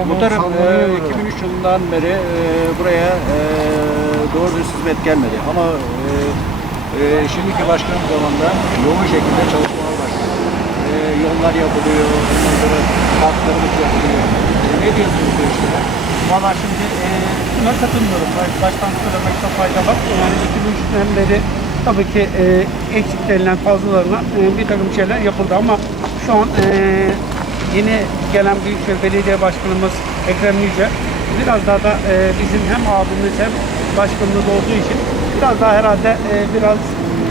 Muhtarım e, 2003 yılından beri e, buraya e, doğru dürüst hizmet gelmedi ama e, e, şimdiki başkanım zamanında yoğun şekilde çalışmalar başladı. E, yollar yapılıyor, ondan sonra parklarımız yapılıyor. E, ne diyorsunuz bu işlere? Valla şimdi e, katılmıyorum. Baş- Baştan söylemekte fayda var. Yani 2003'ten beri tabii ki e, eksiklerinden fazlalarına e, bir takım şeyler yapıldı ama şu an e, yeni gelen Büyükşehir Belediye Başkanımız Ekrem Yüce biraz daha da e, bizim hem abimiz hem başkanımız olduğu için biraz daha herhalde e, biraz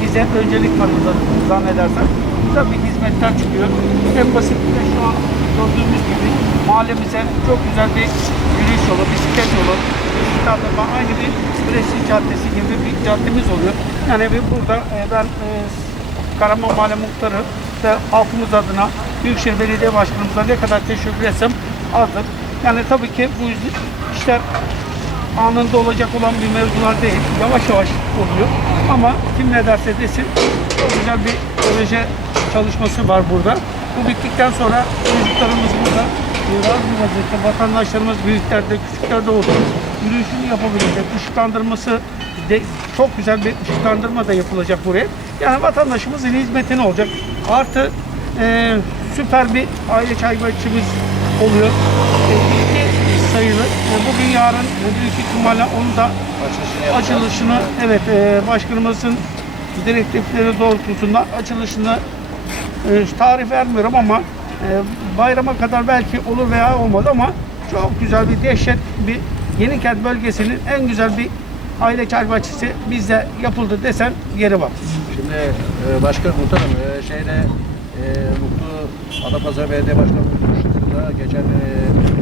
bize öncelik tanıdı zannedersem. Tabii hizmetler çıkıyor. En basit de şu an gördüğümüz gibi mahallemize çok güzel bir yürüyüş yolu, bisiklet yolu, bisikletlerle aynı bir Bresi Caddesi gibi bir caddemiz oluyor. Yani bir burada e, ben e, Karaman Mahalle Muhtarı ve halkımız adına Büyükşehir Belediye Başkanımıza ne kadar teşekkür etsem azdır. Yani tabii ki bu işler anında olacak olan bir mevzular değil. Yavaş yavaş oluyor. Ama kim ne derse desin güzel bir proje çalışması var burada. Bu bittikten sonra çocuklarımız burada e, rahat bir vaziyette vatandaşlarımız büyüklerde küçüklerde olsun yürüyüşünü yapabilecek. Işıklandırması de, çok güzel bir ışıklandırma da yapılacak buraya. Yani vatandaşımızın hizmetine olacak. Artı e, süper bir aile çay bahçemiz oluyor. E, iki sayılı. E, bugün yarın büyük ihtimalle onu da açılışını evet e, başkanımızın direktifleri doğrultusunda açılışını e, tarih vermiyorum ama e, bayrama kadar belki olur veya olmaz ama çok güzel bir dehşet bir Yenikent bölgesinin en güzel bir aile çay bahçesi bizde yapıldı desen yeri var. Şimdi e, başkan muhtarım e, şeyde e, Mutlu Adapazarı Belediye Başkanı Mutlu'da geçen e,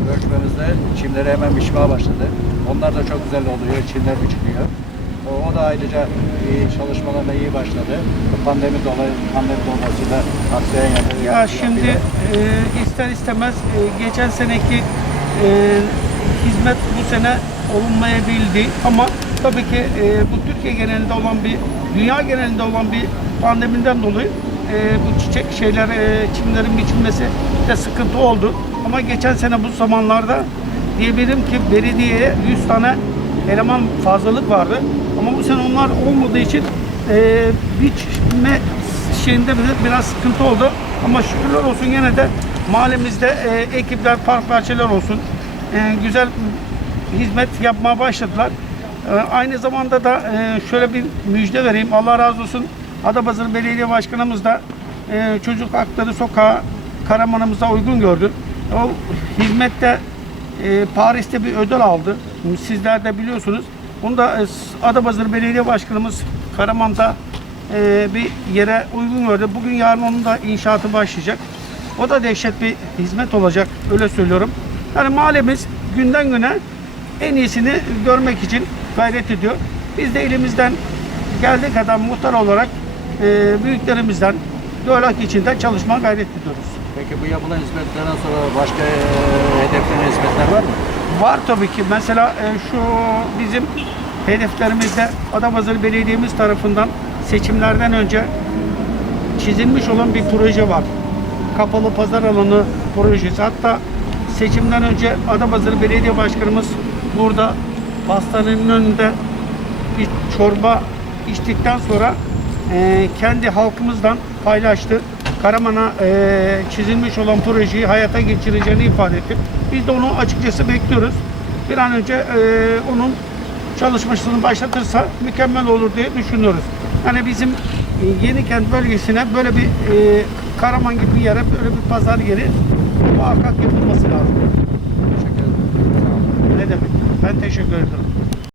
görüşmemizde çimleri hemen biçmeye başladı. Onlar da çok güzel oluyor, çimler biçiliyor. O, o da ayrıca e, çalışmalarına iyi başladı. Pandemi dolayı, pandemi olmasıyla aksayan yerleri Ya yapıyor. şimdi e, ister istemez e, geçen seneki e, hizmet bu sene olunmayabildi ama tabii ki e, bu Türkiye genelinde olan bir, dünya genelinde olan bir pandemiden dolayı e, bu çiçek şeyler, e, çimlerin biçilmesi de sıkıntı oldu. Ama geçen sene bu zamanlarda diyebilirim ki belediyeye 100 tane eleman fazlalık vardı. Ama bu sene onlar olmadığı için e, biçme şeyinde biraz sıkıntı oldu. Ama şükürler olsun yine de mahallemizde e, ekipler, park bahçeler olsun e, güzel hizmet yapmaya başladılar. E, aynı zamanda da e, şöyle bir müjde vereyim. Allah razı olsun. Adapazarı Belediye Başkanımız da e, çocuk hakları sokağı Karaman'ımıza uygun gördü. O hizmette e, Paris'te bir ödül aldı. Sizler de biliyorsunuz. Bunu da e, Adapazarı Belediye Başkanımız Karaman'da bir yere uygun gördü. Bugün yarın onun da inşaatı başlayacak. O da dehşet bir hizmet olacak. Öyle söylüyorum. Yani mahallemiz günden güne en iyisini görmek için gayret ediyor. Biz de elimizden geldiği kadar muhtar olarak e, büyüklerimizden Dölak içinde çalışma gayret ediyoruz. Peki bu yapılan hizmetlerden sonra başka e, hedeflenen hizmetler var mı? Var tabii ki. Mesela e, şu bizim hedeflerimizde Adapazarı Belediye'miz tarafından seçimlerden önce çizilmiş olan bir proje var. Kapalı pazar alanı projesi. Hatta seçimden önce Adapazarı Belediye Başkanımız burada pastanenin önünde bir çorba içtikten sonra e, kendi halkımızdan paylaştı. Karaman'a e, çizilmiş olan projeyi hayata geçireceğini ifade etti. Biz de onu açıkçası bekliyoruz. Bir an önce e, onun çalışmasını başlatırsa mükemmel olur diye düşünüyoruz. Yani bizim e, Yenikent bölgesine böyle bir e, Karaman gibi bir yere böyle bir pazar yeri muhakkak yapılması lazım. Teşekkür ederim. Ne demek? Ben teşekkür ederim.